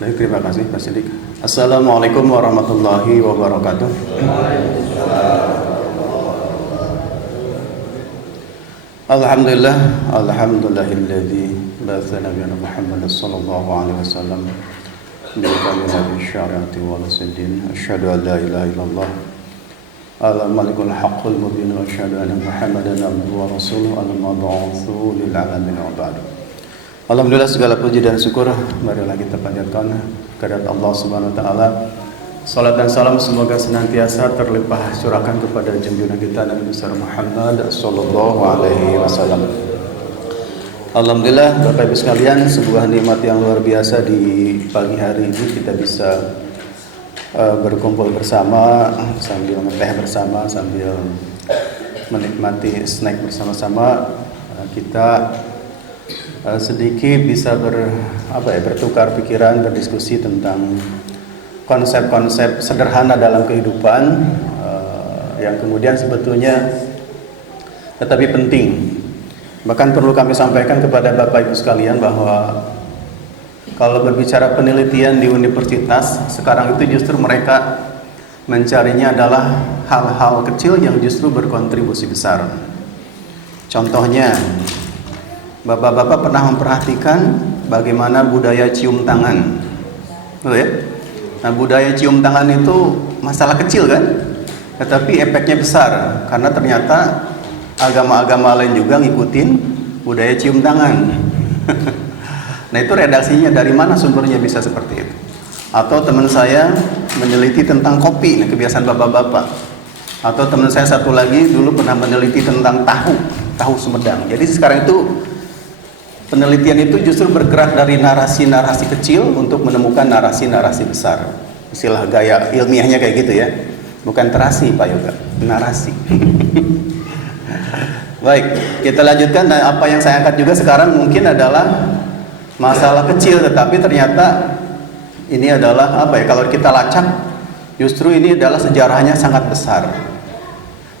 Baik, terima kasih Pak Sidik. Assalamualaikum warahmatullahi wabarakatuh. Alhamdulillah, alhamdulillahilladzi ba'atha nabiyana Muhammad sallallahu alaihi wasallam bi kalimati syariati wal sidin. Asyhadu an la ilaha illallah al-malikul haqqul mubin wa asyhadu anna Muhammadan abduhu wa rasuluhu al-mab'utsu lil alamin wa ba'du. Alhamdulillah, segala puji dan syukur marilah kita panjatkan kehadirat Allah Subhanahu wa taala. Salat dan salam semoga senantiasa terlimpah curahkan kepada junjungan kita Nabi besar Muhammad sallallahu alaihi wasallam. Alhamdulillah, Bapak Ibu sekalian, sebuah nikmat yang luar biasa di pagi hari ini kita bisa berkumpul bersama sambil ngeteh bersama, sambil menikmati snack bersama-sama. Kita sedikit bisa bertukar pikiran, berdiskusi tentang konsep-konsep sederhana dalam kehidupan yang kemudian sebetulnya tetapi penting. Bahkan perlu kami sampaikan kepada Bapak Ibu sekalian bahwa kalau berbicara penelitian di universitas sekarang itu justru mereka mencarinya adalah hal-hal kecil yang justru berkontribusi besar. Contohnya, Bapak-bapak pernah memperhatikan bagaimana budaya cium tangan? Betul ya? Nah, budaya cium tangan itu masalah kecil kan? Tetapi efeknya besar karena ternyata agama-agama lain juga ngikutin budaya cium tangan. Nah, itu redaksinya dari mana sumbernya bisa seperti itu? Atau teman saya meneliti tentang kopi, nah kebiasaan bapak-bapak. Atau teman saya satu lagi dulu pernah meneliti tentang tahu Sumedang. Jadi sekarang itu penelitian itu justru bergerak dari narasi-narasi kecil untuk menemukan narasi-narasi besar. Istilah gaya ilmiahnya kayak gitu ya. Bukan terasi Pak Yoga, narasi. Baik, kita lanjutkan. Nah, apa yang saya angkat juga sekarang mungkin adalah masalah kecil, tetapi ternyata ini adalah kalau kita lacak, justru ini adalah sejarahnya sangat besar.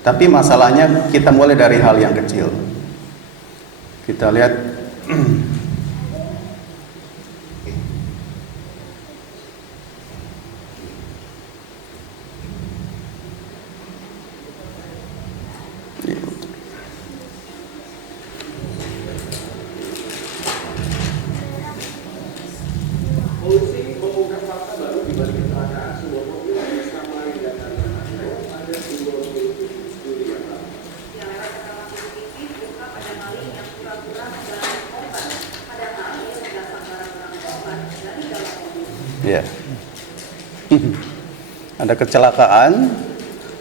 Tapi masalahnya kita mulai dari hal yang kecil. Kita lihat. Polisi mengungkap fakta baru di balik kecelakaan sebuah mobil di Samarinda dan Tangerang pada 27 Juli yang lalu. Yang rekaman CCTV buka pada maling yang pura-pura menjalankan korban, padahal ia memasang barang-barang korban dari dalam mobil. Ya. Ada kecelakaan,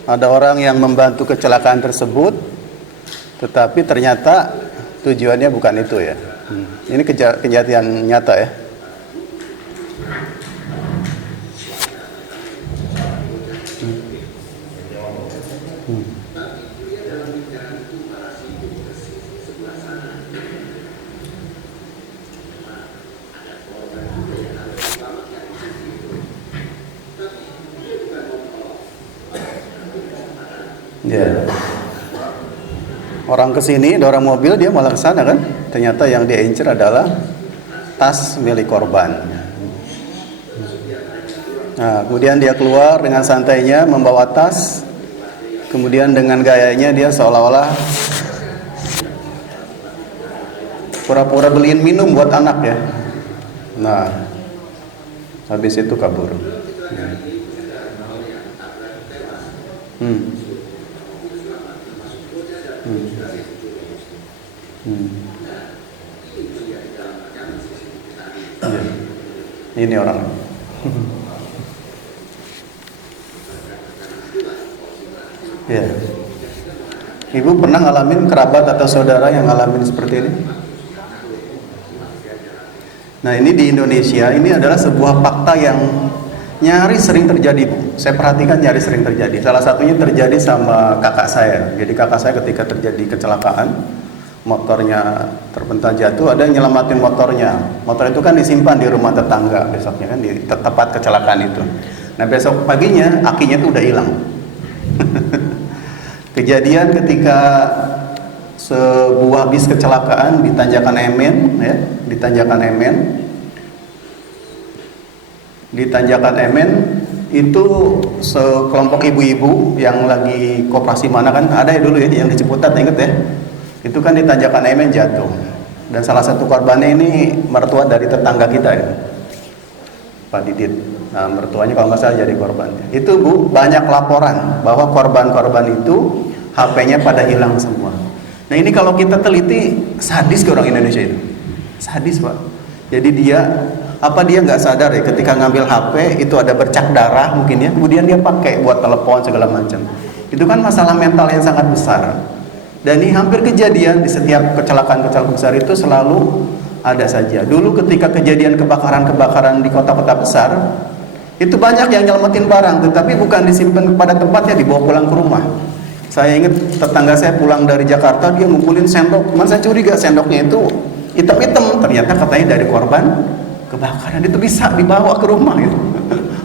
ada orang yang membantu kecelakaan tersebut, tetapi ternyata tujuannya bukan itu ya. Ini kejadian nyata ya. Ya. Orang kesini, ada orang mobil, dia malah kesana kan. Ternyata yang dia incer adalah tas milik korban. Nah, kemudian dia keluar dengan santainya membawa tas. Kemudian dengan gayanya dia seolah-olah pura-pura beliin minum buat anak ya. Nah, habis itu kabur. Ya. Ini orang. Ya. Ibu pernah ngalamin kerabat atau saudara yang ngalamin seperti ini? Nah, ini di Indonesia ini adalah sebuah fakta yang nyaris sering terjadi, Bu. Saya perhatikan nyaris sering terjadi. Salah satunya terjadi sama kakak saya. Jadi kakak saya ketika terjadi kecelakaan, motornya terpental jatuh, ada yang nyelamatin motornya. Motor itu kan disimpan di rumah tetangga besoknya kan di tempat kecelakaan itu. Nah, besok paginya akinya itu udah hilang. Kejadian ketika sebuah bis kecelakaan di Tanjakan Emen, ya, di Tanjakan Emen. di Tanjakan Emen itu sekelompok ibu-ibu yang lagi koperasi mana kan ada ya dulu ya yang di Ciputat, inget ya, itu kan di Tanjakan Emen jatuh, dan salah satu korbannya ini mertua dari tetangga kita ya, Pak Didit. Nah, mertuanya kalau nggak salah jadi korbannya. Itu Bu, banyak laporan bahwa korban-korban itu HP-nya pada hilang semua. Nah ini kalau kita teliti, sadis ke orang Indonesia itu, sadis Pak. Jadi dia nggak sadar ya ketika ngambil HP itu ada bercak darah mungkin ya, kemudian dia pakai buat telepon segala macam. Itu kan masalah mental yang sangat besar. Dan ini hampir kejadian di setiap kecelakaan-kecelakaan besar itu selalu ada saja. Dulu ketika kejadian kebakaran-kebakaran di kota-kota besar, itu banyak yang nyelamatin barang, tetapi bukan disimpan pada tempatnya, dibawa pulang ke rumah. Saya ingat tetangga saya pulang dari Jakarta, dia ngumpulin sendok. Cuman saya curiga sendoknya itu hitam-hitam, ternyata katanya dari korban kebakaran. Itu bisa dibawa ke rumah gitu.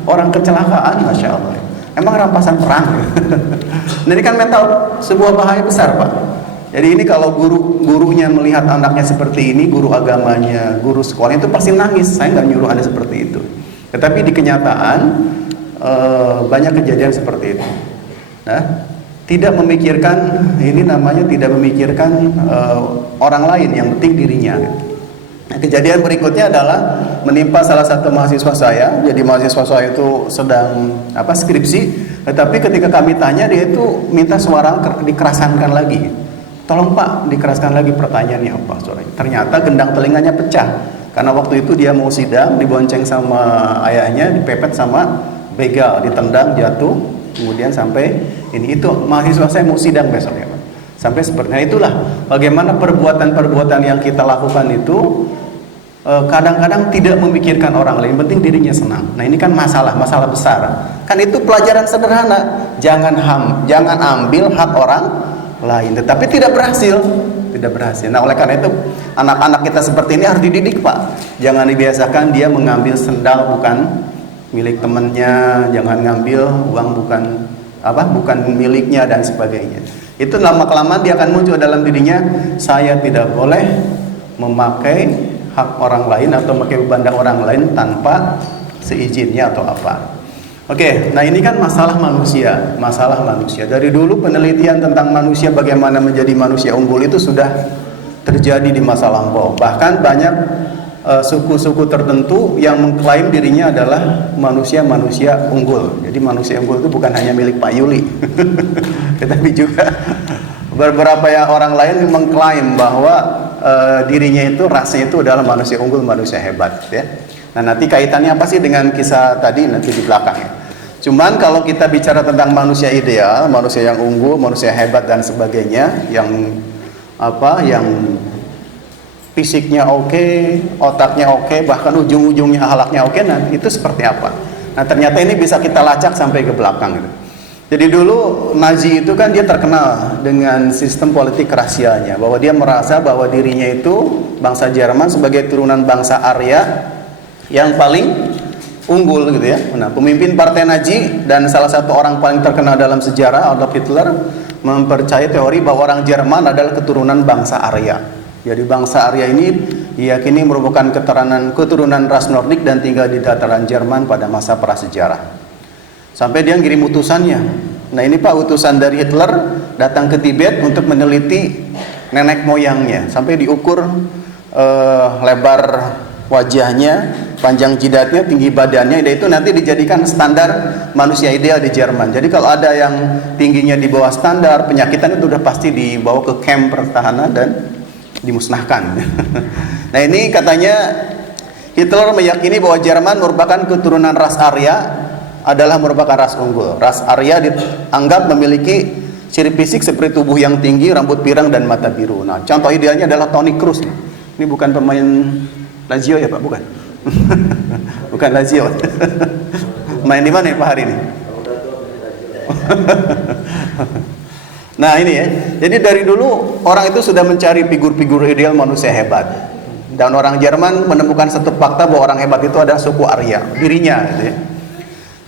Orang kecelakaan, Masya Allah. Emang rampasan perang. Nah, ini kan mental sebuah bahaya besar Pak. Jadi ini kalau gurunya melihat anaknya seperti ini, guru agamanya, guru sekolah itu pasti nangis. Saya nggak nyuruh Anda seperti itu. Tetapi di kenyataan banyak kejadian seperti itu. Nah, tidak memikirkan, ini namanya tidak memikirkan orang lain, yang penting dirinya. Nah, kejadian berikutnya adalah menimpa salah satu mahasiswa saya. Jadi mahasiswa saya itu sedang skripsi, tetapi ketika kami tanya dia itu minta suara dikeraskan lagi. Tolong Pak, dikeraskan lagi pertanyaannya apa suaranya. Ternyata gendang telinganya pecah. Karena waktu itu dia mau sidang, dibonceng sama ayahnya, dipepet sama begal, ditendang, jatuh, kemudian sampai ini itu mahasiswa saya mau sidang besok ya Pak. Sampai sepertinya itulah bagaimana perbuatan-perbuatan yang kita lakukan itu kadang-kadang tidak memikirkan orang lain, penting dirinya senang. Nah ini kan masalah besar. Kan itu pelajaran sederhana, jangan ambil hak orang lain, tetapi tidak berhasil. Nah oleh karena itu anak-anak kita seperti ini harus dididik Pak. Jangan dibiasakan dia mengambil sendal bukan milik temannya, jangan ngambil uang bukan miliknya dan sebagainya. Itu lama-kelamaan dia akan muncul dalam dirinya, saya tidak boleh memakai hak orang lain atau memakai benda orang lain tanpa seizinnya atau apa. Oke, nah ini kan masalah manusia. Dari dulu penelitian tentang manusia, bagaimana menjadi manusia unggul itu sudah terjadi di masa lampau. Bahkan banyak suku-suku tertentu yang mengklaim dirinya adalah manusia unggul. Jadi manusia unggul itu bukan hanya milik Pak Yuli, tetapi juga beberapa orang lain mengklaim bahwa dirinya itu, rasnya itu adalah manusia unggul, manusia hebat ya. Nah nanti kaitannya apa sih dengan kisah tadi nanti di belakang ya. Cuman kalau kita bicara tentang manusia ideal, manusia yang unggul, manusia hebat dan sebagainya, yang fisiknya oke, otaknya oke, bahkan ujung-ujungnya akhlaknya oke, nah itu seperti apa? Nah ternyata ini bisa kita lacak sampai ke belakang gitu. Jadi dulu Nazi itu kan dia terkenal dengan sistem politik rasianya, bahwa dia merasa bahwa dirinya itu bangsa Jerman sebagai turunan bangsa Arya yang paling unggul gitu ya. Nah, pemimpin partai Nazi dan salah satu orang paling terkenal dalam sejarah, Adolf Hitler, mempercayai teori bahwa orang Jerman adalah keturunan bangsa Arya. Jadi bangsa Arya ini diyakini merupakan keturunan ras Nordik dan tinggal di dataran Jerman pada masa prasejarah. Sampai dia ngirim utusannya. Nah, ini Pak, utusan dari Hitler datang ke Tibet untuk meneliti nenek moyangnya. Sampai diukur lebar wajahnya, panjang jidatnya, tinggi badannya, dan itu nanti dijadikan standar manusia ideal di Jerman. Jadi kalau ada yang tingginya di bawah standar, penyakitan itu sudah pasti dibawa ke camp pertahanan dan dimusnahkan. Nah ini katanya Hitler meyakini bahwa Jerman merupakan keturunan ras Arya, adalah merupakan ras unggul. Ras Arya dianggap memiliki ciri fisik seperti tubuh yang tinggi, rambut pirang dan mata biru. Nah contoh idealnya adalah Toni Kroos. Ini bukan pemain Lazio ya Pak, bukan? Bukan Lazio. Main di mana ya Pak hari ini? Nah ini ya, jadi dari dulu orang itu sudah mencari figur-figur ideal manusia hebat. Dan orang Jerman menemukan satu fakta bahwa orang hebat itu adalah suku Arya, dirinya gitu ya.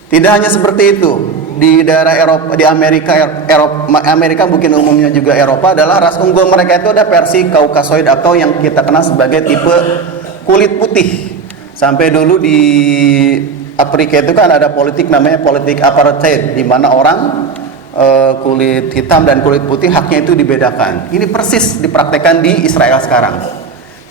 Tidak hanya seperti itu, di daerah Eropa, di Amerika mungkin umumnya juga Eropa, adalah ras unggul mereka itu ada versi Kaukasoid atau yang kita kenal sebagai tipe kulit putih. Sampai dulu di Afrika itu kan ada politik namanya politik apartheid, di mana orang kulit hitam dan kulit putih haknya itu dibedakan. Ini persis dipraktekkan di Israel sekarang.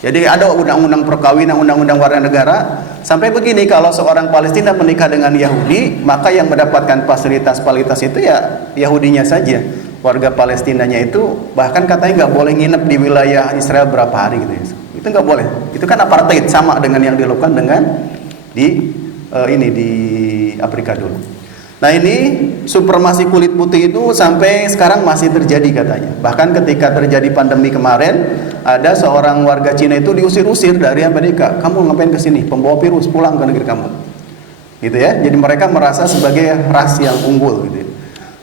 Jadi ada undang-undang perkawinan, undang-undang warga negara, sampai begini, kalau seorang Palestina menikah dengan Yahudi, maka yang mendapatkan fasilitas itu ya Yahudinya saja. Warga Palestinanya itu bahkan katanya nggak boleh nginep di wilayah Israel berapa hari gitu. Itu nggak boleh. Itu kan apartheid, sama dengan yang dilakukan dengan di Afrika dulu. Nah, ini supremasi kulit putih itu sampai sekarang masih terjadi katanya. Bahkan ketika terjadi pandemi kemarin, ada seorang warga Cina itu diusir-usir dari Amerika. Kamu ngapain ke sini? Pembawa virus, pulang ke negeri kamu. Gitu ya. Jadi mereka merasa sebagai ras yang unggul gitu.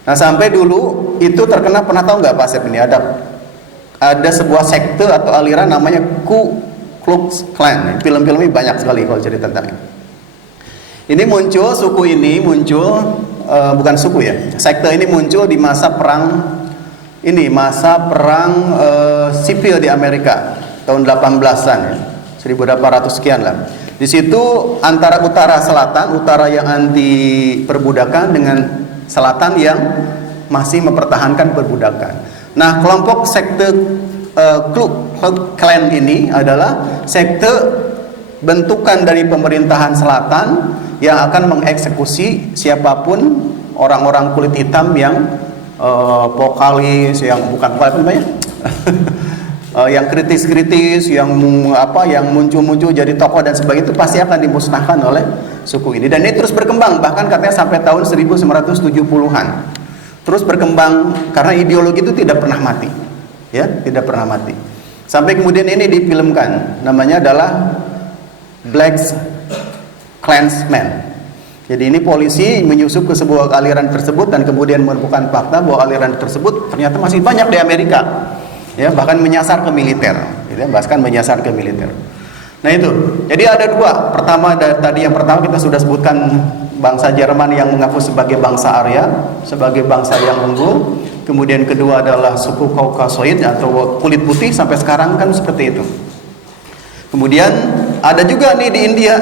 Nah, sampai dulu itu terkena, pernah tahu nggak Pak Asep ini, ada sebuah sekte atau aliran namanya Ku Klux Klan. Film-filmnya banyak sekali kalau cerita tentang ini muncul, suku ini muncul, bukan suku ya, sekte ini muncul di masa perang sipil di Amerika tahun 18-an ya, 1800 sekian lah. Di situ antara utara yang anti perbudakan dengan selatan yang masih mempertahankan perbudakan. Nah, kelompok sekte Ku Klux Klan ini adalah sekte bentukan dari pemerintahan selatan yang akan mengeksekusi siapapun orang-orang kulit hitam yang vokalis, yang bukan apa namanya, yang kritis-kritis, yang muncul-muncul jadi tokoh dan sebagainya, itu pasti akan dimusnahkan oleh suku ini. Dan ini terus berkembang, bahkan katanya sampai tahun 1970-an terus berkembang, karena ideologi itu tidak pernah mati, ya, tidak pernah mati. Sampai kemudian ini difilmkan, namanya adalah Black Klansman. Jadi ini polisi menyusup ke sebuah aliran tersebut dan kemudian menemukan fakta bahwa aliran tersebut ternyata masih banyak di Amerika, ya, bahkan menyasar ke militer, gitu ya, bahkan menyasar ke militer. Nah itu, jadi ada dua. Pertama, tadi yang pertama kita sudah sebutkan, bangsa Jerman yang mengaku sebagai bangsa Arya, sebagai bangsa yang unggul. Kemudian kedua adalah suku Kaukasoid atau kulit putih, sampai sekarang kan seperti itu. Kemudian ada juga nih di India,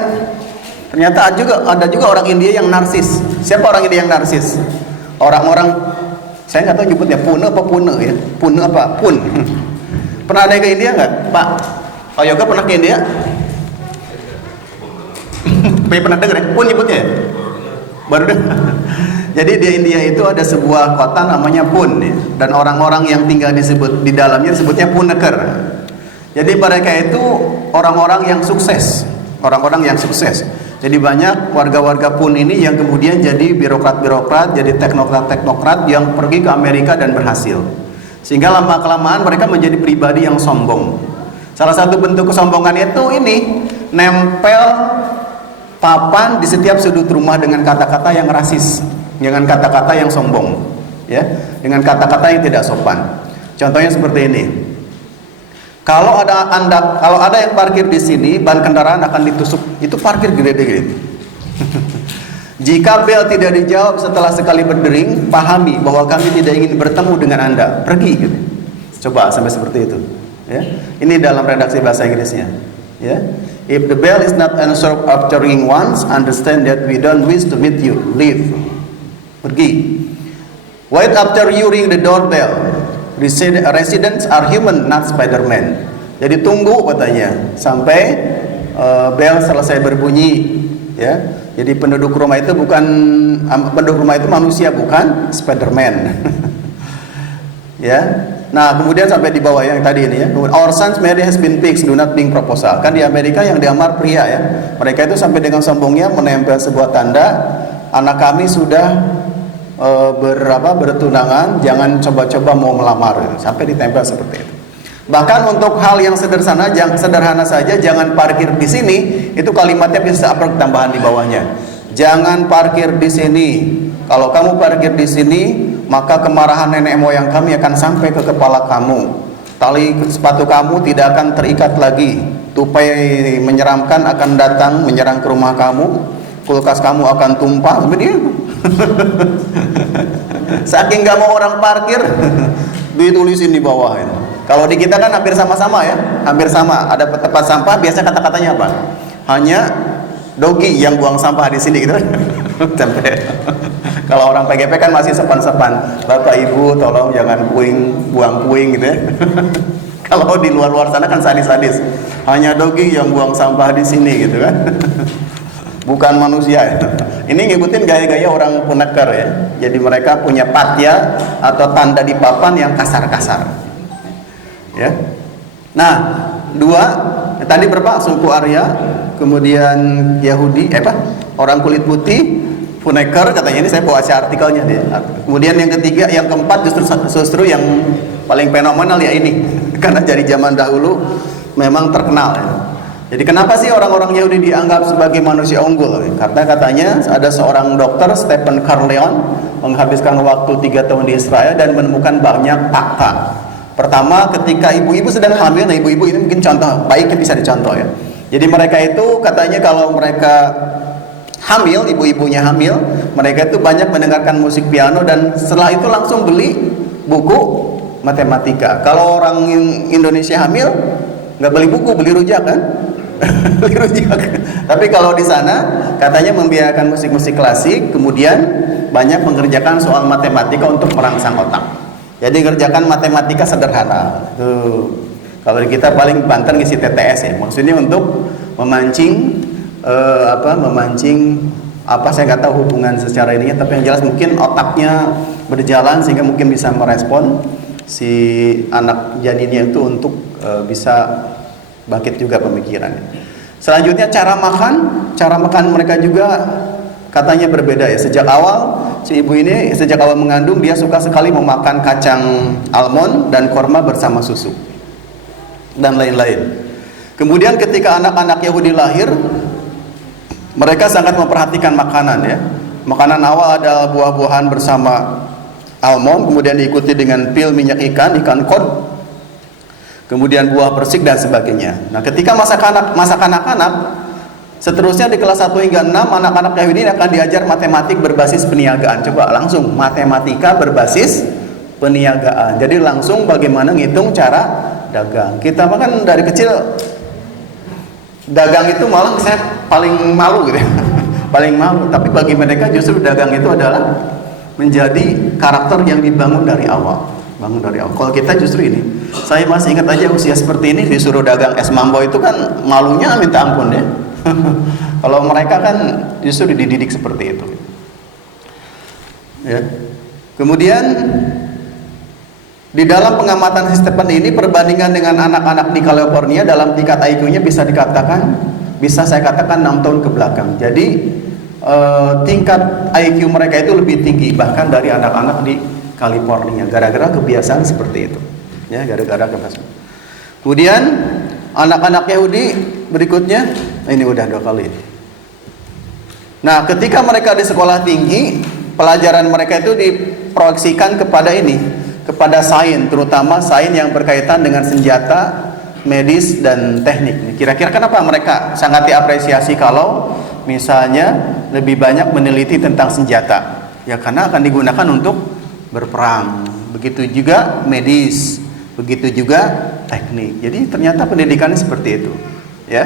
ternyata ada juga orang India yang narsis. Siapa orang India yang narsis? Orang-orang, saya nggak tahu nyebutnya Pune apa Pune ya, Pune apa Pun. Pernah ada ke India nggak, Pak? Pak Yoga pernah ke India? Pernah dengar ya? Pun nyebutnya ya? Baru dengar. Jadi di India itu ada sebuah kota namanya Pun ya, dan orang-orang yang tinggal di dalamnya disebutnya Puneker. Jadi mereka itu orang-orang yang sukses, Jadi banyak warga-warga Pun ini yang kemudian jadi birokrat-birokrat, jadi teknokrat-teknokrat yang pergi ke Amerika dan berhasil. Sehingga lama-kelamaan mereka menjadi pribadi yang sombong. Salah satu bentuk kesombongan itu ini, nempel papan di setiap sudut rumah dengan kata-kata yang rasis, dengan kata-kata yang sombong, ya, dengan kata-kata yang tidak sopan. Contohnya seperti ini. Kalau ada yang parkir di sini, ban kendaraan akan ditusuk. Itu parkir gede-gede. Jika bel tidak dijawab setelah sekali berdering, pahami bahwa kami tidak ingin bertemu dengan Anda. Pergi gitu. Coba sampai seperti itu, ya. Ini dalam redaksi bahasa Inggrisnya, ya. If the bell is not answered after ringing once, understand that we don't wish to meet you. Leave. Pergi. Wait after you ring the doorbell. Residents are human, not Spider-Man. Jadi tunggu katanya sampai bel selesai berbunyi, ya. Jadi penduduk rumah itu manusia, bukan Spider-Man. Ya. Nah, kemudian sampai di bawah yang tadi ini ya. Our son's marriage has been fixed, do not bring proposal. Kan di Amerika yang dilamar pria ya. Mereka itu sampai dengan sombongnya menempel sebuah tanda, anak kami sudah bertunangan, jangan coba-coba mau melamar, sampai ditempel seperti itu. Bahkan untuk hal yang sederhana saja, jangan parkir di sini, itu kalimatnya bisa upload tambahan di bawahnya. Jangan parkir di sini. Kalau kamu parkir di sini, maka kemarahan nenek moyang kami akan sampai ke kepala kamu. Tali sepatu kamu tidak akan terikat lagi. Tupai menyeramkan akan datang menyerang ke rumah kamu. Kulkas kamu akan tumpah. Begitu. Saking gak mau orang parkir, ditulisin di bawah itu. Kalau di kita kan hampir sama-sama ya, hampir sama. Ada tempat sampah, biasa kata-katanya apa? Hanya dogi yang buang sampah di sini gitu. Sampai kalau orang PGP kan masih sepan-sepan, Bapak Ibu tolong jangan buang puing gitu ya. Kalau di luar-luar sana kan sadis-sadis, hanya dogi yang buang sampah di sini gitu kan. Bukan manusia ya. Ini ngikutin gaya-gaya orang Punakar ya. Jadi mereka punya patya atau tanda di papan yang kasar-kasar ya. Nah, dua tadi berapa? Suku Arya, kemudian Yahudi, orang kulit putih, Punakar katanya, ini saya baca artikelnya dia. Kemudian yang ketiga, yang keempat justru yang paling fenomenal ya ini, karena dari zaman dahulu memang terkenal ya. Jadi kenapa sih orang-orang Yahudi dianggap sebagai manusia unggul? Karena katanya ada seorang dokter, Stephen Carleon, menghabiskan waktu 3 tahun di Israel dan menemukan banyak fakta. Pertama, ketika ibu-ibu sedang hamil, nah ibu-ibu ini mungkin contoh baiknya bisa dicontoh ya. Jadi mereka itu katanya kalau mereka hamil, ibu-ibunya hamil, mereka itu banyak mendengarkan musik piano dan setelah itu langsung beli buku matematika. Kalau orang Indonesia hamil nggak beli buku, beli rujak kan? Beli rujak. Tapi kalau di sana katanya membiarkan musik-musik klasik, kemudian banyak mengerjakan soal matematika untuk merangsang otak. Jadi mengerjakan matematika sederhana. Tuh. Kalau kita paling Banten ngisi TTS ya, maksudnya untuk memancing saya nggak tahu hubungan secara ininya, tapi yang jelas mungkin otaknya berjalan sehingga mungkin bisa merespon si anak janinnya itu untuk bisa bangkit juga pemikirannya. Selanjutnya cara makan mereka juga katanya berbeda ya. Sejak awal si ibu ini sejak awal mengandung dia suka sekali memakan kacang almond dan korma bersama susu dan lain-lain. Kemudian ketika anak-anak Yahudi lahir, mereka sangat memperhatikan makanan ya. Makanan awal adalah buah-buahan bersama almond, kemudian diikuti dengan pil minyak ikan kod, kemudian buah persik dan sebagainya. Nah, ketika masa kanak-kanak, seterusnya di kelas 1 hingga 6 anak-anak Yahudi akan diajar matematik berbasis peniagaan. Coba langsung matematika berbasis peniagaan. Jadi langsung bagaimana ngitung cara dagang. Kita kan dari kecil dagang itu malah saya paling malu gitu ya. Paling malu, tapi bagi mereka justru dagang itu adalah menjadi karakter yang dibangun dari awal. Kalau kita justru ini, saya masih ingat aja usia seperti ini disuruh dagang es mambo itu kan malunya minta ampun ya. Kalau mereka kan justru dididik seperti itu. Ya. Kemudian di dalam pengamatan Stephen ini perbandingan dengan anak-anak di California dalam tingkat IQ-nya bisa saya katakan 6 tahun ke belakang. Jadi tingkat IQ mereka itu lebih tinggi bahkan dari anak-anak di California gara-gara kebiasaan seperti itu. Ya, gara-gara kebiasaan. Kemudian anak-anak Yahudi berikutnya, ini udah 2 kali. Nah, ketika mereka di sekolah tinggi, pelajaran mereka itu diproyeksikan kepada sains, terutama sains yang berkaitan dengan senjata, medis dan teknik. Kira-kira kenapa mereka sangat diapresiasi kalau misalnya lebih banyak meneliti tentang senjata? Ya karena akan digunakan untuk berperang. Begitu juga medis, begitu juga teknik. Jadi ternyata pendidikannya seperti itu, ya.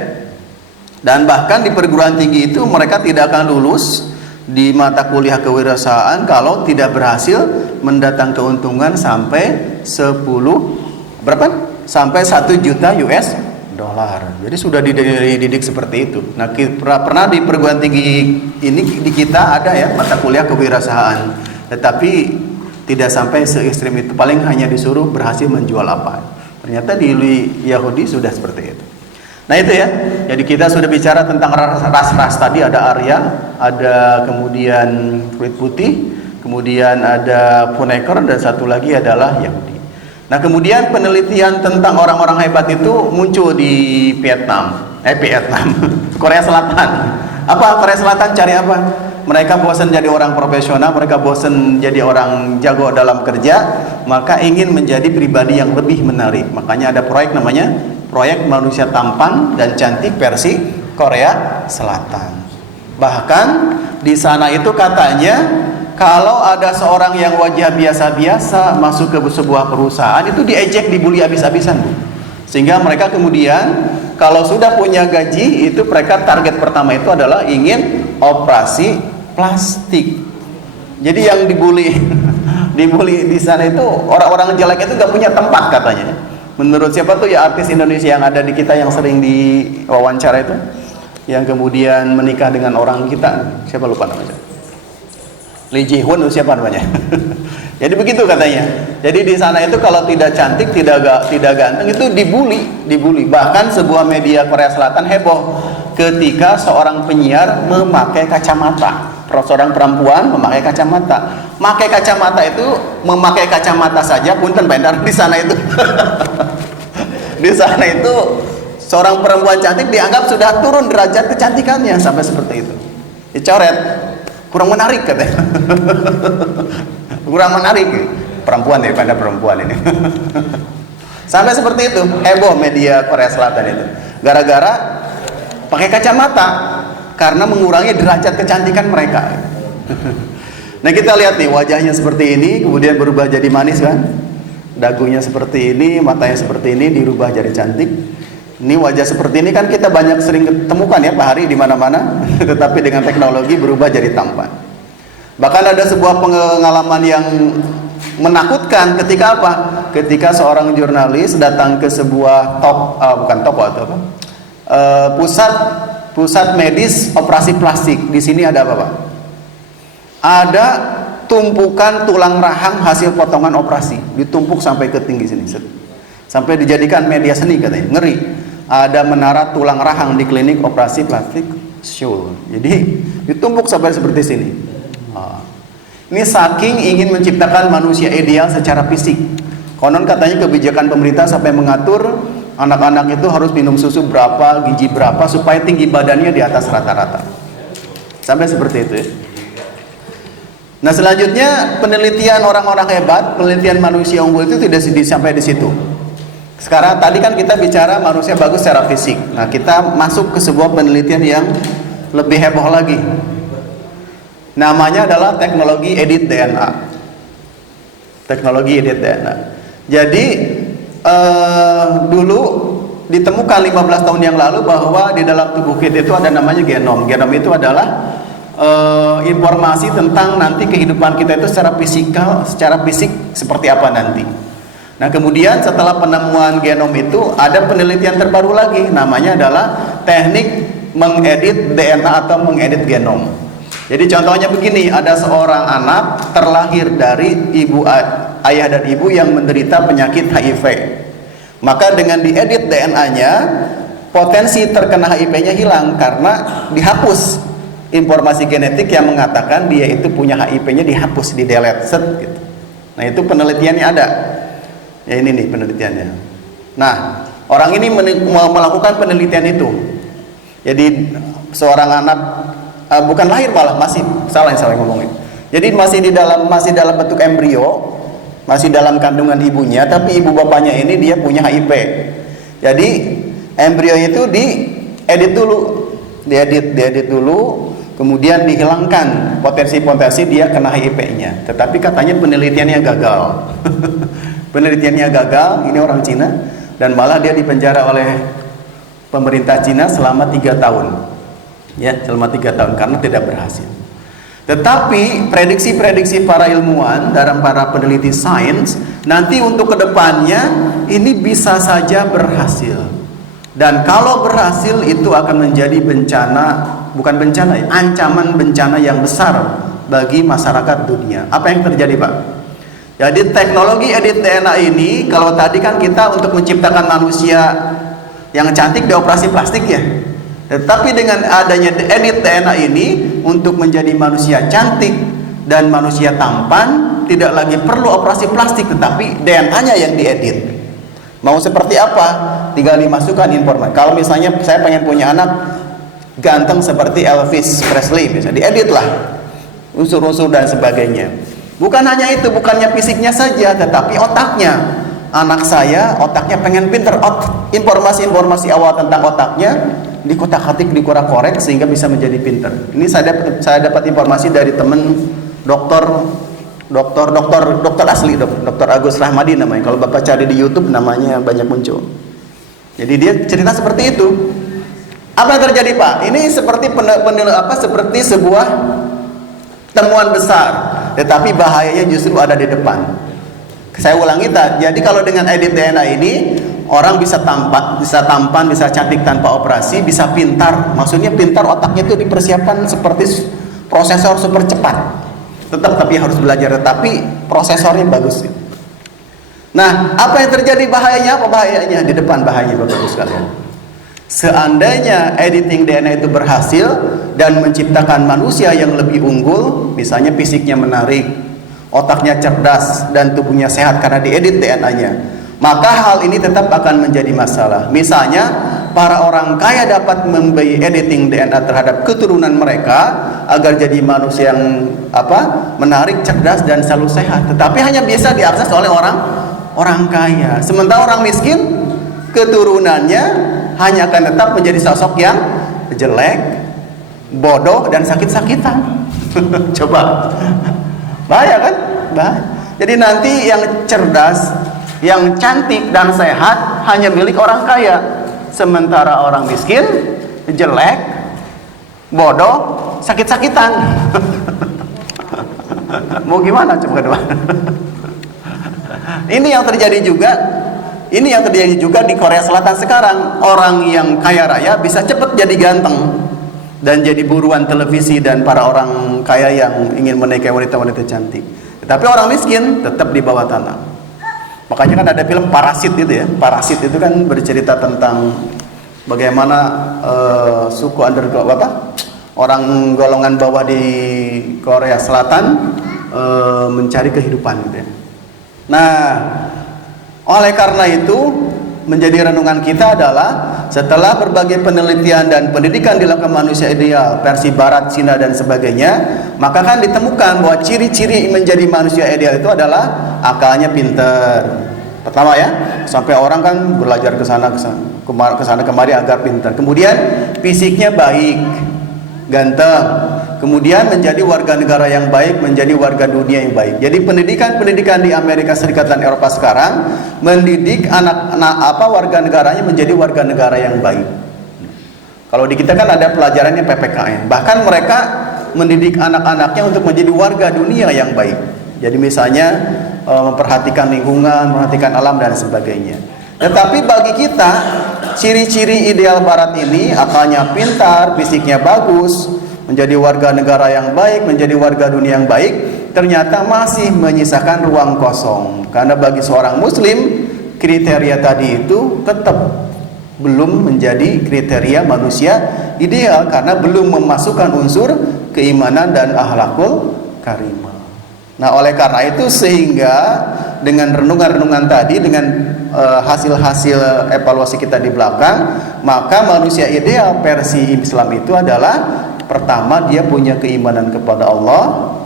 Dan bahkan di perguruan tinggi itu mereka tidak akan lulus di mata kuliah kewirausahaan kalau tidak berhasil mendatang keuntungan sampai 1 juta US dolar. Jadi sudah dididik seperti itu. Nah, pernah di perguruan tinggi ini di kita ada ya mata kuliah kewirausahaan, tetapi tidak sampai se ekstrim itu. Paling hanya disuruh berhasil menjual apa. Ternyata di Yahudi sudah seperti itu. Nah itu ya. Jadi kita sudah bicara tentang ras-ras tadi, ada Arya, ada kemudian kulit putih, kemudian ada Punakar, dan satu lagi adalah Yahudi. Nah kemudian penelitian tentang orang-orang hebat itu muncul di Vietnam, Korea Selatan. Apa Korea Selatan cari apa? Mereka bosan jadi orang profesional, mereka bosan jadi orang jago dalam kerja, maka ingin menjadi pribadi yang lebih menarik. Makanya ada proyek namanya Proyek Manusia Tampan dan Cantik versi Korea Selatan. Bahkan di sana itu katanya kalau ada seorang yang wajah biasa-biasa masuk ke sebuah perusahaan itu diejek, dibully habis-habisan, Bu. Sehingga mereka kemudian kalau sudah punya gaji itu mereka target pertama itu adalah ingin operasi plastik. Jadi yang dibully dibully di sana itu orang-orang jelek itu nggak punya tempat katanya. Menurut siapa tuh ya artis Indonesia yang ada di kita yang sering diwawancara itu, yang kemudian menikah dengan orang kita, siapa lupa namanya? Lee Ji Hoon itu siapa namanya? Jadi begitu katanya. Jadi di sana itu kalau tidak cantik, tidak ganteng itu dibully. Bahkan sebuah media Korea Selatan heboh ketika seorang penyiar memakai kacamata. Seorang perempuan memakai kacamata. Memakai kacamata saja punten benar di sana itu. Di sana itu seorang perempuan cantik dianggap sudah turun derajat kecantikannya sampai seperti itu. Dicoret. Kurang menarik katanya. Kurang menarik perempuan daripada perempuan ini. Sampai seperti itu heboh media Korea Selatan itu gara-gara pakai kacamata karena mengurangi derajat kecantikan mereka. Nah kita lihat nih wajahnya seperti ini kemudian berubah jadi manis kan, dagunya seperti ini, matanya seperti ini dirubah jadi cantik. Ini wajah seperti ini kan kita banyak sering ketemukan ya Pak Hari di mana-mana, tetapi dengan teknologi berubah jadi tampan. Bahkan ada sebuah pengalaman yang menakutkan ketika apa? Ketika seorang jurnalis datang ke sebuah pusat medis operasi plastik. Di sini ada apa, Pak? Ada tumpukan tulang rahang hasil potongan operasi, ditumpuk sampai ke tinggi sini, sampai dijadikan media seni katanya, ngeri. Ada menara tulang rahang di klinik operasi plastik Seoul. Jadi ditumpuk sampai seperti sini. Ini saking ingin menciptakan manusia ideal secara fisik. Konon katanya kebijakan pemerintah sampai mengatur anak-anak itu harus minum susu berapa, gizi berapa supaya tinggi badannya di atas rata-rata. Sampai seperti itu ya. Nah selanjutnya penelitian orang-orang hebat, penelitian manusia unggul itu tidak sampai di situ. Sekarang tadi kan kita bicara manusia bagus secara fisik. Nah kita masuk ke sebuah penelitian yang lebih heboh lagi. Namanya adalah teknologi edit DNA. Teknologi edit DNA. Jadi dulu ditemukan 15 tahun yang lalu bahwa di dalam tubuh kita itu ada namanya genom. Genom itu adalah informasi tentang nanti kehidupan kita itu secara fisik seperti apa nanti. Nah kemudian setelah penemuan genom itu ada penelitian terbaru lagi, namanya adalah teknik mengedit DNA atau mengedit genom. Jadi contohnya begini, ada seorang anak terlahir dari ayah dan ibu yang menderita penyakit HIV. Maka dengan diedit DNA-nya, potensi terkena HIV-nya hilang karena dihapus informasi genetik yang mengatakan dia itu punya HIV-nya, dihapus, di-delete gitu. Nah itu penelitiannya ada. Ya ini nih penelitiannya. Nah orang ini melakukan penelitian itu. Jadi seorang anak bukan lahir malah masih salah ngomongin. Jadi masih dalam bentuk embrio, masih dalam kandungan ibunya, tapi ibu bapaknya ini dia punya HIV. Jadi embrio itu diedit dulu, kemudian dihilangkan potensi-potensi dia kena HIV-nya. Tetapi katanya penelitiannya gagal. Penelitiannya gagal, ini orang Cina, dan malah dia dipenjara oleh pemerintah Cina selama 3 tahun. Ya, selama 3 tahun karena tidak berhasil. Tetapi prediksi-prediksi para ilmuwan dan para peneliti sains nanti untuk kedepannya ini bisa saja berhasil. Dan kalau berhasil itu akan menjadi ancaman bencana yang besar bagi masyarakat dunia. Apa yang terjadi, Pak? Jadi teknologi edit DNA ini, kalau tadi kan kita untuk menciptakan manusia yang cantik dioperasi plastik ya. Tetapi dengan adanya edit DNA ini untuk menjadi manusia cantik dan manusia tampan tidak lagi perlu operasi plastik, tetapi DNA-nya yang diedit. Mau seperti apa? Tinggal dimasukkan informasi. Kalau misalnya saya pengen punya anak ganteng seperti Elvis Presley, misalnya diedit lah unsur-unsur dan sebagainya. Bukan hanya itu, bukannya fisiknya saja, tetapi otaknya. Anak saya otaknya pengen pinter, informasi-informasi awal tentang otaknya dikotak-katik, dikorak-korek sehingga bisa menjadi pinter. Ini saya dapat informasi dari teman dokter asli, dokter Agus Rahmadi namanya. Kalau Bapak cari di YouTube namanya banyak muncul. Jadi dia cerita seperti itu. Apa yang terjadi, Pak? Ini seperti seperti sebuah temuan besar, tetapi bahayanya justru ada di depan. Saya ulangi, jadi kalau dengan edit DNA ini orang bisa tampan, bisa cantik tanpa operasi, bisa pintar. Maksudnya pintar, otaknya itu dipersiapkan seperti prosesor super cepat. Tapi harus belajar, tetapi prosesornya bagus. Nah, apa yang terjadi bahayanya? Apa bahayanya? Di depan bahayanya, Bapak-Ibu sekalian. Seandainya editing DNA itu berhasil dan menciptakan manusia yang lebih unggul, misalnya fisiknya menarik, otaknya cerdas, dan tubuhnya sehat karena diedit DNA-nya, maka hal ini tetap akan menjadi masalah. Misalnya, para orang kaya dapat memberi editing DNA terhadap keturunan mereka agar jadi manusia yang menarik, cerdas, dan selalu sehat. Tetapi hanya bisa diakses oleh orang kaya. Sementara orang miskin, keturunannya hanya akan tetap menjadi sosok yang jelek, bodoh, dan sakit-sakitan. Coba, bahaya kan? Bahaya. Jadi nanti yang cerdas, yang cantik dan sehat hanya milik orang kaya, sementara orang miskin, jelek, bodoh, sakit-sakitan. Mau gimana coba kedua? Ini yang terjadi juga di Korea Selatan sekarang. Orang yang kaya raya bisa cepat jadi ganteng dan jadi buruan televisi dan para orang kaya yang ingin menikahi wanita-wanita cantik. Tapi orang miskin tetap di bawah tanah. Makanya kan ada film Parasit itu ya. Parasit itu kan bercerita tentang bagaimana suku underground orang golongan bawah di Korea Selatan mencari kehidupan gitu ya. Nah, oleh karena itu menjadi renungan kita adalah setelah berbagai penelitian dan pendidikan dilakukan manusia ideal versi barat, Cina, dan sebagainya, maka kan ditemukan bahwa ciri-ciri menjadi manusia ideal itu adalah akalnya pintar. Pertama ya, sampai orang kan belajar ke sana kemari agar pintar. Kemudian fisiknya baik, ganteng. Kemudian menjadi warga negara yang baik, menjadi warga dunia yang baik. Jadi pendidikan di Amerika Serikat dan Eropa sekarang mendidik anak-anak warga negaranya menjadi warga negara yang baik. Kalau di kita kan ada pelajarannya PPKN. Bahkan mereka mendidik anak-anaknya untuk menjadi warga dunia yang baik. Jadi misalnya memperhatikan lingkungan, memperhatikan alam, dan sebagainya. Tetapi bagi kita, ciri-ciri ideal barat ini, akalnya pintar, fisiknya bagus, menjadi warga negara yang baik, menjadi warga dunia yang baik, ternyata masih menyisakan ruang kosong. Karena bagi seorang muslim, kriteria tadi itu tetap belum menjadi kriteria manusia ideal, karena belum memasukkan unsur keimanan dan akhlakul karimah. Nah, oleh karena itu sehingga dengan renungan-renungan tadi, dengan hasil-hasil evaluasi kita di belakang, maka manusia ideal versi Islam itu adalah pertama, dia punya keimanan kepada Allah,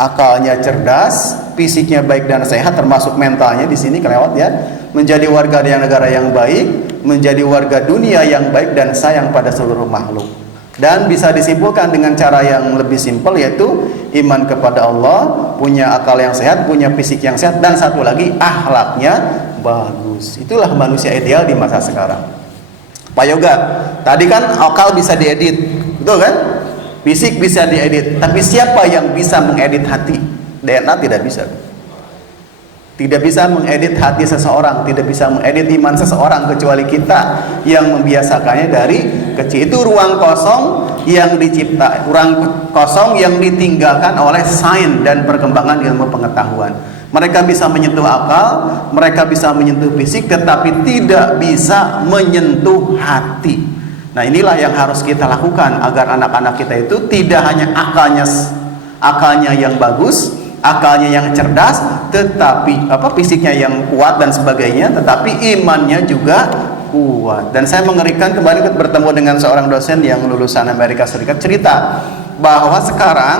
akalnya cerdas, fisiknya baik dan sehat, termasuk mentalnya di sini kelewat ya, menjadi warga negara yang baik, menjadi warga dunia yang baik dan sayang pada seluruh makhluk. Dan bisa disimpulkan dengan cara yang lebih simpel, yaitu iman kepada Allah, punya akal yang sehat, punya fisik yang sehat, dan satu lagi akhlaknya bagus. Itulah manusia ideal di masa sekarang. Pak Yoga, tadi kan akal bisa diedit, betul kan? Fisik bisa diedit, tapi siapa yang bisa mengedit hati? DNA tidak bisa. Tidak bisa mengedit hati seseorang, tidak bisa mengedit iman seseorang, kecuali kita yang membiasakannya dari kecil. Itu ruang kosong yang ruang kosong yang ditinggalkan oleh sains dan perkembangan ilmu pengetahuan. Mereka bisa menyentuh akal, mereka bisa menyentuh fisik, tetapi tidak bisa menyentuh hati. Nah, inilah yang harus kita lakukan agar anak-anak kita itu tidak hanya akalnya yang bagus, akalnya yang cerdas, tetapi fisiknya yang kuat dan sebagainya, tetapi imannya juga kuat. Dan saya mengerikan kemarin bertemu dengan seorang dosen yang lulusan Amerika Serikat, cerita bahwa sekarang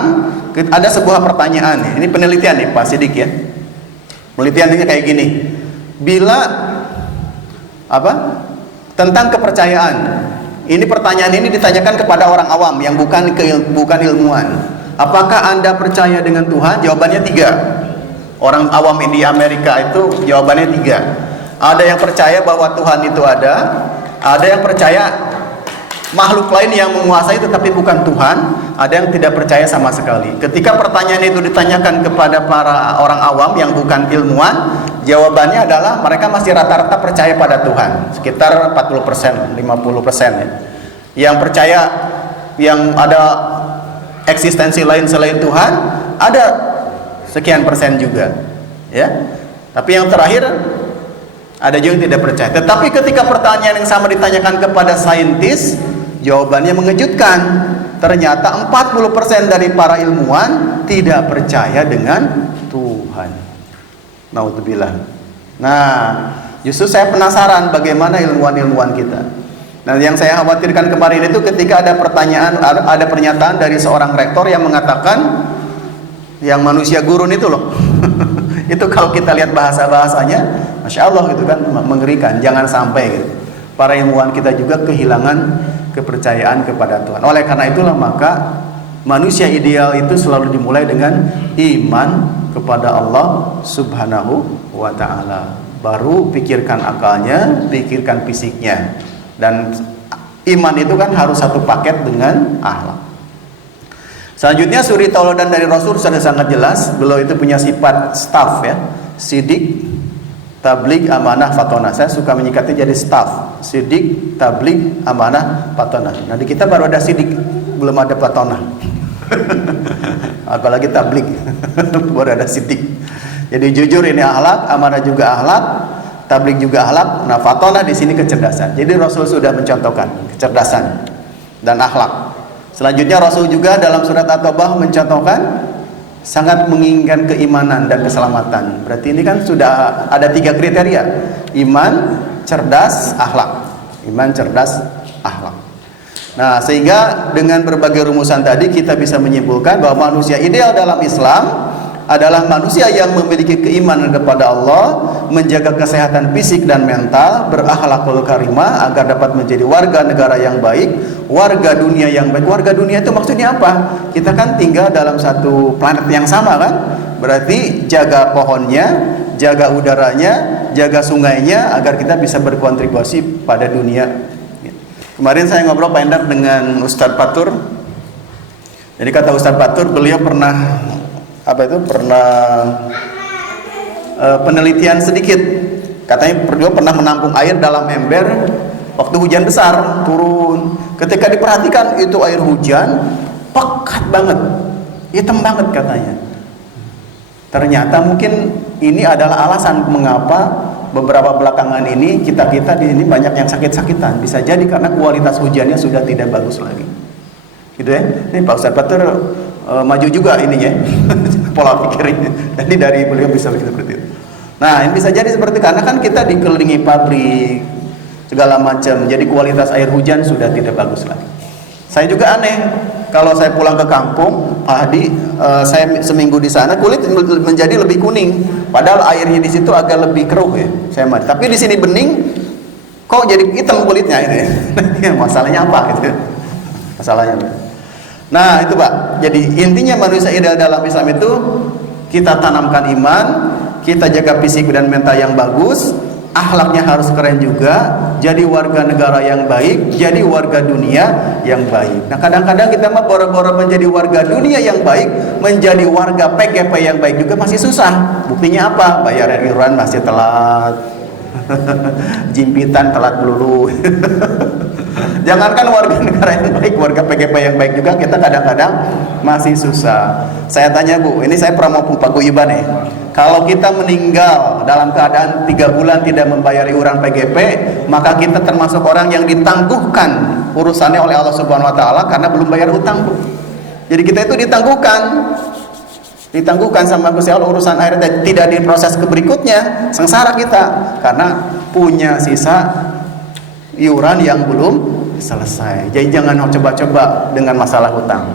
ada sebuah pertanyaan. Ini penelitian nih Pak Sidik ya. Penelitian ini kayak gini. Bila tentang kepercayaan. Ini pertanyaan ini ditanyakan kepada orang awam yang bukan ilmuwan. Apakah Anda percaya dengan Tuhan? Jawabannya 3. Orang awam di Amerika itu jawabannya 3. Ada yang percaya bahwa Tuhan itu ada, Ada yang percaya makhluk lain yang menguasai tetapi bukan Tuhan, ada yang tidak percaya sama sekali. Ketika pertanyaan itu ditanyakan kepada para orang awam yang bukan ilmuwan, jawabannya adalah mereka masih rata-rata percaya pada Tuhan, sekitar 40%, 50% ya. Yang percaya yang ada eksistensi lain selain Tuhan, ada sekian persen juga ya. Tapi yang terakhir ada juga yang tidak percaya. Tetapi ketika pertanyaan yang sama ditanyakan kepada saintis, jawabannya mengejutkan. Ternyata 40% dari para ilmuwan tidak percaya dengan Tuhan. Naudzubillah. Nah, justru saya penasaran bagaimana ilmuwan-ilmuwan kita. Nah, yang saya khawatirkan kemarin itu ketika ada pertanyaan, ada pernyataan dari seorang rektor yang mengatakan yang manusia gurun itu loh. Itu kalau kita lihat bahasa-bahasanya, Masya Allah gitu kan, mengerikan. Jangan sampai gitu. Para ilmuwan kita juga kehilangan kepercayaan kepada Tuhan. Oleh karena itulah maka manusia ideal itu selalu dimulai dengan iman kepada Allah Subhanahu wa ta'ala. Baru pikirkan akalnya, pikirkan fisiknya. Dan iman itu kan harus satu paket dengan akhlak. Selanjutnya suri tauladan dari Rasul sudah sangat jelas. Beliau itu punya sifat staff ya, sidik, tabligh, amanah, fatonah. Saya suka menyingkatnya jadi staff, sidik, tabligh, amanah, fatonah. Nah di kita baru ada sidik, belum ada fatonah. Apalagi tabligh, baru ada sidik. Jadi jujur ini akhlak, amanah juga akhlak, tabligh juga akhlak. Nah fatonah di sini kecerdasan. Jadi Rasul sudah mencontohkan kecerdasan dan akhlak. Selanjutnya Rasul juga dalam surat At-Taubah mencontohkan sangat menginginkan keimanan dan keselamatan. Berarti ini kan sudah ada 3 kriteria: iman, cerdas, akhlak. Iman, cerdas, akhlak. Nah, sehingga dengan berbagai rumusan tadi kita bisa menyimpulkan bahwa manusia ideal dalam Islam adalah manusia yang memiliki keimanan kepada Allah, menjaga kesehatan fisik dan mental, berakhlakul karimah agar dapat menjadi warga negara yang baik, warga dunia yang baik. Warga dunia itu maksudnya apa? Kita kan tinggal dalam satu planet yang sama kan? Berarti jaga pohonnya, jaga udaranya, jaga sungainya agar kita bisa berkontribusi pada dunia. Kemarin saya ngobrol pendek dengan Ustadz Fatur. Jadi kata Ustadz Fatur, beliau pernah penelitian sedikit. Katanya beliau pernah menampung air dalam ember waktu hujan besar turun. Ketika diperhatikan itu air hujan pekat banget, hitam banget katanya. Ternyata mungkin ini adalah alasan mengapa beberapa belakangan ini kita di sini banyak yang sakit-sakitan. Bisa jadi karena kualitas hujannya sudah tidak bagus lagi. Gitu ya. Ini Pak Ustadz Fatur maju juga ininya pola pikirnya. Jadi dari beliau bisa seperti itu. Nah, ini bisa jadi seperti karena kan kita dikelilingi pabrik segala macam. Jadi kualitas air hujan sudah tidak bagus lagi. Saya juga aneh kalau saya pulang ke kampung, Pak Hadi, saya seminggu di sana kulit menjadi lebih kuning. Padahal airnya di situ agak lebih keruh ya. Saya mandi. Tapi di sini bening, kok jadi hitam kulitnya itu ya. Masalahnya apa gitu? Masalahnya. Nah itu Pak, jadi intinya manusia ideal dalam Islam itu kita tanamkan iman, kita jaga fisik dan mental yang bagus, akhlaknya harus keren juga, jadi warga negara yang baik, jadi warga dunia yang baik. Nah kadang-kadang kita mah boro-boro menjadi warga dunia yang baik, menjadi warga PGP yang baik juga masih susah. Buktinya apa? Bayar iuran masih telat, jimpitan telat melulu. Jangankan warga negara yang baik, warga PGP yang baik juga kita kadang-kadang masih susah. Saya tanya Bu, ini saya promo Pak Guyuban ya. Kalau kita meninggal dalam keadaan 3 bulan tidak membayar iuran PGP, maka kita termasuk orang yang ditangguhkan urusannya oleh Allah Subhanahu Wa Taala karena belum bayar hutang Bu. Jadi kita itu ditangguhkan sama Gusti Allah urusan akhirat, tidak diproses ke berikutnya, sengsara kita karena punya sisa iuran yang belum selesai. Jadi jangan coba-coba dengan masalah hutang.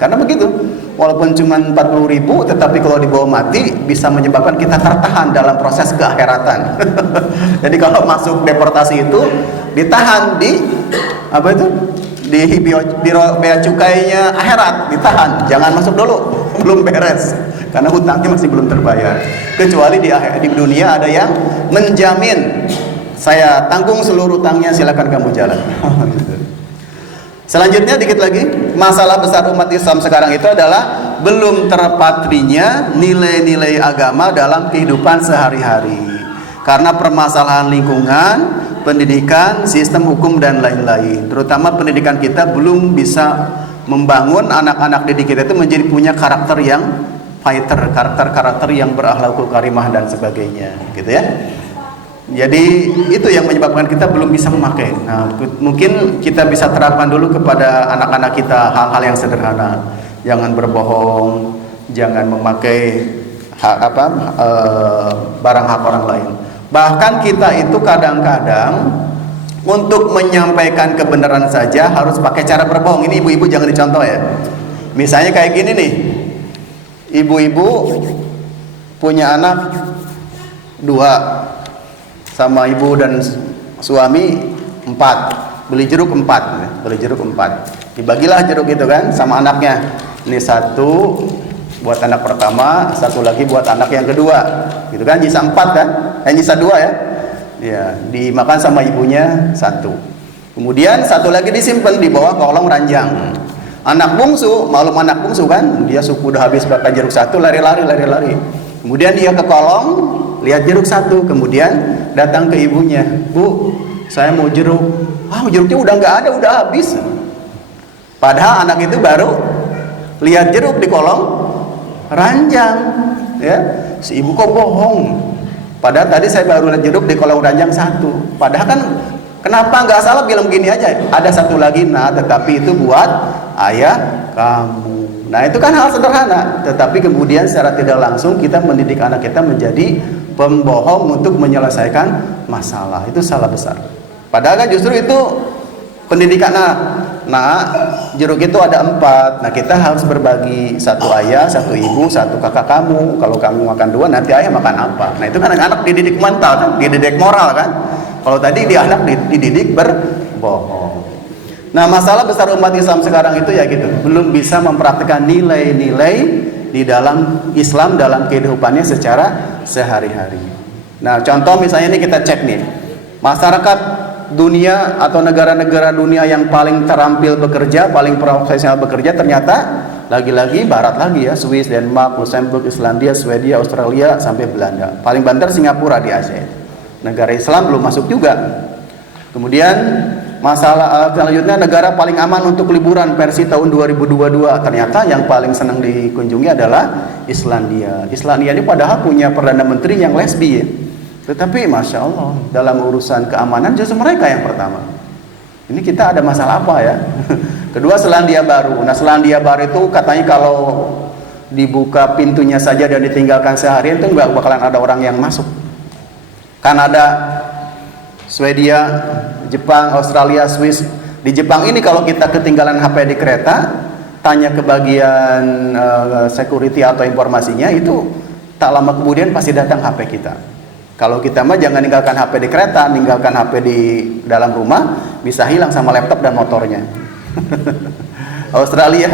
Karena begitu. Walaupun cuma 40.000, tetapi kalau dibawa mati bisa menyebabkan kita tertahan dalam proses keakhiratan. Jadi kalau masuk deportasi itu ditahan di bea cukainya akhirat, ditahan. Jangan masuk dulu, belum beres. Karena hutangnya masih belum terbayar. Kecuali di dunia ada yang menjamin saya tanggung seluruh utangnya, silakan kamu jalan. Selanjutnya dikit lagi, masalah besar umat Islam sekarang itu adalah belum terpatrinya nilai-nilai agama dalam kehidupan sehari-hari. Karena permasalahan lingkungan, pendidikan, sistem hukum dan lain-lain. Terutama pendidikan kita belum bisa membangun anak-anak didik kita itu menjadi punya karakter yang fighter, karakter yang berakhlakul karimah dan sebagainya, gitu ya. Jadi itu yang menyebabkan kita belum bisa memakai. Nah, mungkin kita bisa terapkan dulu kepada anak-anak kita hal-hal yang sederhana. Jangan berbohong, jangan memakai barang hak orang lain. Bahkan kita itu kadang-kadang untuk menyampaikan kebenaran saja harus pakai cara berbohong. Ini ibu-ibu jangan dicontoh ya. Misalnya kayak gini nih, ibu-ibu punya anak 2, sama ibu dan suami 4, beli jeruk 4, dibagilah jeruk itu kan sama anaknya. Ini 1 buat anak pertama, 1 lagi buat anak yang kedua, gitu kan, nyisa 4 kan, nyisa 2 ya. Ya, dimakan sama ibunya 1. Kemudian 1 lagi disimpan di bawah kolong ranjang. Anak bungsu, maklum anak bungsu kan, dia sudah habis makan jeruk 1, lari. Kemudian dia ke kolong, lihat jeruk 1, kemudian datang ke ibunya, "Bu, saya mau jeruk." "Ah, jeruknya udah nggak ada, udah habis." Padahal anak itu baru lihat jeruk di kolong ranjang, ya. Si ibu kok bohong? Padahal tadi saya baru lihat jeruk di kolong ranjang 1. Padahal kan kenapa nggak salah bilang gini aja, "Ada 1 lagi, nah, tetapi itu buat ayah kamu." Nah, itu kan hal sederhana, tetapi kemudian secara tidak langsung kita mendidik anak kita menjadi pembohong untuk menyelesaikan masalah. Itu salah besar. Padahal kan justru itu pendidikan anak. Nah, jeruk itu ada 4. Nah, kita harus berbagi, 1 ayah, 1 ibu, 1 kakak kamu. Kalau kamu makan 2, nanti ayah makan apa? Nah, itu kan anak dididik mental kan, dididik moral kan. Kalau tadi dia anak dididik berbohong. Nah, masalah besar umat Islam sekarang itu ya gitu, belum bisa mempraktikkan nilai-nilai di dalam Islam dalam kehidupannya secara sehari-hari. Nah, contoh misalnya ini kita cek nih, masyarakat dunia atau negara-negara dunia yang paling terampil bekerja, paling profesional bekerja, ternyata lagi-lagi barat lagi ya, Swiss, Denmark, Luxembourg, Islandia, Swedia, Australia, sampai Belanda. Paling banter Singapura di Asia. Negara Islam belum masuk juga. Kemudian masalah selanjutnya, negara paling aman untuk liburan versi tahun 2022, ternyata yang paling senang dikunjungi adalah Islandia. Islandia ini padahal punya perdana menteri yang lesbi ya. Tetapi Masya Allah, dalam urusan keamanan justru mereka yang pertama. Ini kita ada masalah apa ya? Kedua, Selandia Baru. Nah, Selandia Baru itu katanya kalau dibuka pintunya saja dan ditinggalkan seharian itu nggak bakalan ada orang yang masuk. Kanada, Swedia, Jepang, Australia, Swiss. Di Jepang ini kalau kita ketinggalan HP di kereta, tanya ke bagian security atau informasinya, itu tak lama kemudian pasti datang HP kita. Kalau kita mah jangan ninggalkan HP di kereta, ninggalkan HP di dalam rumah, bisa hilang sama laptop dan motornya. Australia,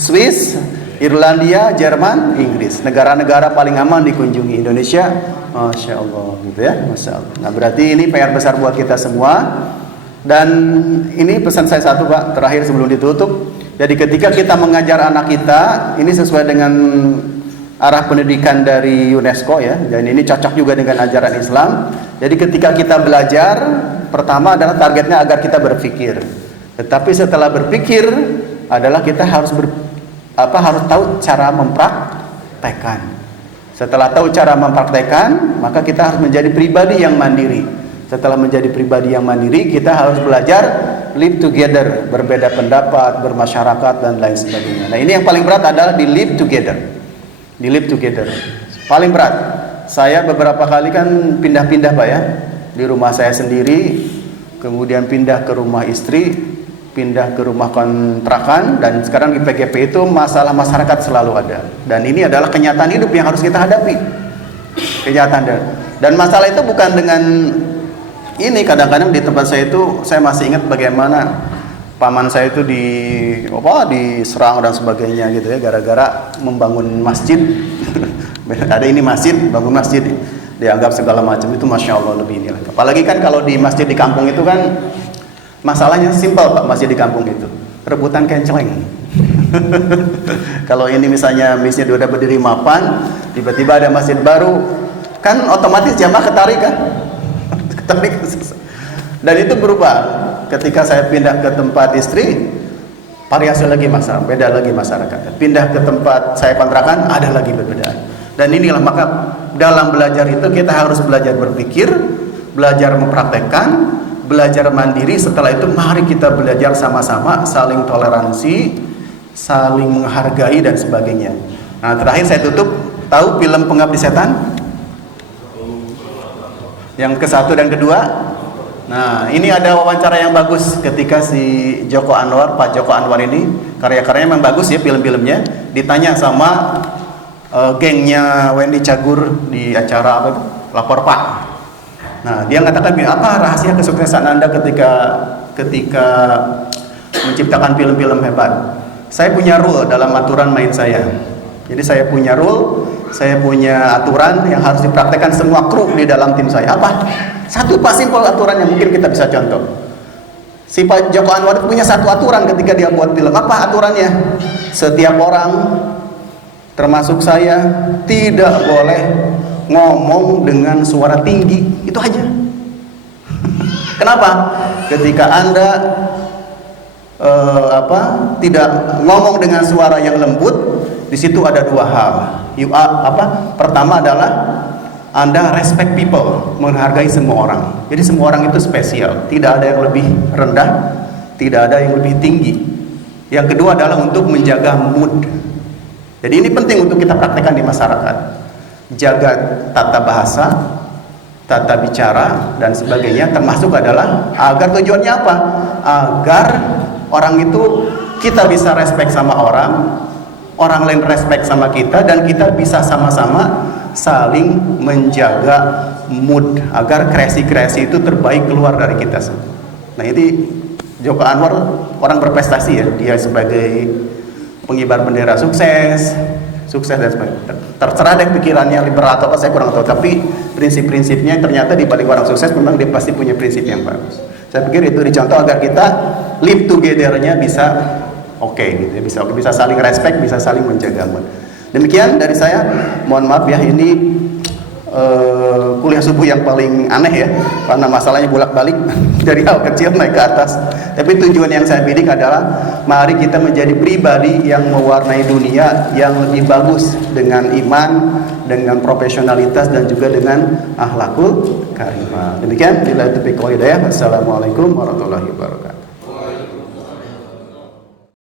Swiss, Irlandia, Jerman, Inggris, negara-negara paling aman dikunjungi. Indonesia, Masya Allah, gitu ya, Masya Allah. Nah, berarti ini PR besar buat kita semua. Dan ini pesan saya satu Pak, terakhir sebelum ditutup. Jadi ketika kita mengajar anak kita, ini sesuai dengan arah pendidikan dari UNESCO ya, dan ini cocok juga dengan ajaran Islam. Jadi ketika kita belajar, pertama adalah targetnya agar kita berpikir. Tetapi setelah berpikir adalah kita harus harus tahu cara mempraktekkan. Setelah tahu cara mempraktekkan, maka kita harus menjadi pribadi yang mandiri. Setelah menjadi pribadi yang mandiri, kita harus belajar live together, berbeda pendapat, bermasyarakat dan lain sebagainya. Nah, ini yang paling berat adalah di live together. Di live together. Paling berat. Saya beberapa kali kan pindah-pindah Pak ya. Di rumah saya sendiri, kemudian pindah ke rumah istri, pindah ke rumah kontrakan, dan sekarang di PGP itu masalah masyarakat selalu ada. Dan ini adalah kenyataan hidup yang harus kita hadapi. Kenyataan. Dan masalah itu bukan dengan ini, kadang-kadang di tempat saya itu saya masih ingat bagaimana paman saya itu diserang dan sebagainya gitu ya, gara-gara membangun masjid. Ada ini masjid, bangun masjid. dianggap segala macam itu masya Allah lebih inilah. Apalagi kan kalau di masjid di kampung itu kan masalahnya simpel Pak, masjid di kampung itu rebutan kenceleng. Kalau ini misalnya masjid udah berdiri mapan, tiba-tiba ada masjid baru, kan otomatis jamaah ketarik kan? Ketarik. Dan itu berubah. Ketika saya pindah ke tempat istri, variasi lagi masyarakat, beda lagi masyarakat. Pindah ke tempat saya kontrakan, ada lagi berbeda. Dan inilah maka dalam belajar itu kita harus belajar berpikir, belajar mempraktekkan, belajar mandiri. Setelah itu mari kita belajar sama-sama, saling toleransi, saling menghargai dan sebagainya. Nah, terakhir saya tutup, tahu film Pengabdi Setan? Yang ke-1 dan kedua. Nah, ini ada wawancara yang bagus ketika si Joko Anwar, Pak Joko Anwar ini, karya-karyanya memang bagus ya film-filmnya. Ditanya sama gengnya Wendy Cagur di acara apa itu? Lapor Pak. Nah, dia mengatakan apa rahasia kesuksesan Anda ketika menciptakan film-film hebat? Saya punya rule dalam aturan main saya. Jadi saya punya rule, saya punya aturan yang harus dipraktekkan semua kru di dalam tim saya. Apa? Satu Pak simpel aturan yang mungkin kita bisa contoh. Si Pak Joko Anwar punya satu aturan ketika dia buat film. Apa aturannya? Setiap orang, termasuk saya, tidak boleh ngomong dengan suara tinggi. Itu aja. Kenapa? Ketika Anda tidak ngomong dengan suara yang lembut, di situ ada dua hal. Pertama adalah Anda respect people, menghargai semua orang. Jadi semua orang itu spesial, tidak ada yang lebih rendah, tidak ada yang lebih tinggi. Yang kedua adalah untuk menjaga mood. Jadi ini penting untuk kita praktekkan di masyarakat. Jaga tata bahasa, tata bicara dan sebagainya, termasuk adalah agar tujuannya apa? Agar orang itu kita bisa respect sama orang lain respect sama kita, dan kita bisa sama-sama saling menjaga mood agar kreasi-kreasi itu terbaik keluar dari kita. Nah, ini Joko Anwar orang berprestasi ya, dia sebagai pengibar bendera sukses dan sebagainya. Terserah deh pikirannya liberal atau apa, saya kurang tahu, tapi prinsip-prinsipnya ternyata di balik orang sukses memang dia pasti punya prinsip yang bagus. Saya pikir itu dicontoh agar kita live together-nya bisa oke, gitu ya, bisa saling respect, bisa saling menjaga mood. Demikian dari saya, mohon maaf ya, ini kuliah subuh yang paling aneh ya, karena masalahnya bolak-balik dari hal kecil naik ke atas. Tapi tujuan yang saya bidik adalah mari kita menjadi pribadi yang mewarnai dunia yang lebih bagus dengan iman, dengan profesionalitas dan juga dengan akhlakul karimah. Demikian, bila taufiq wal hidayah. Wassalamualaikum warahmatullahi wabarakatuh.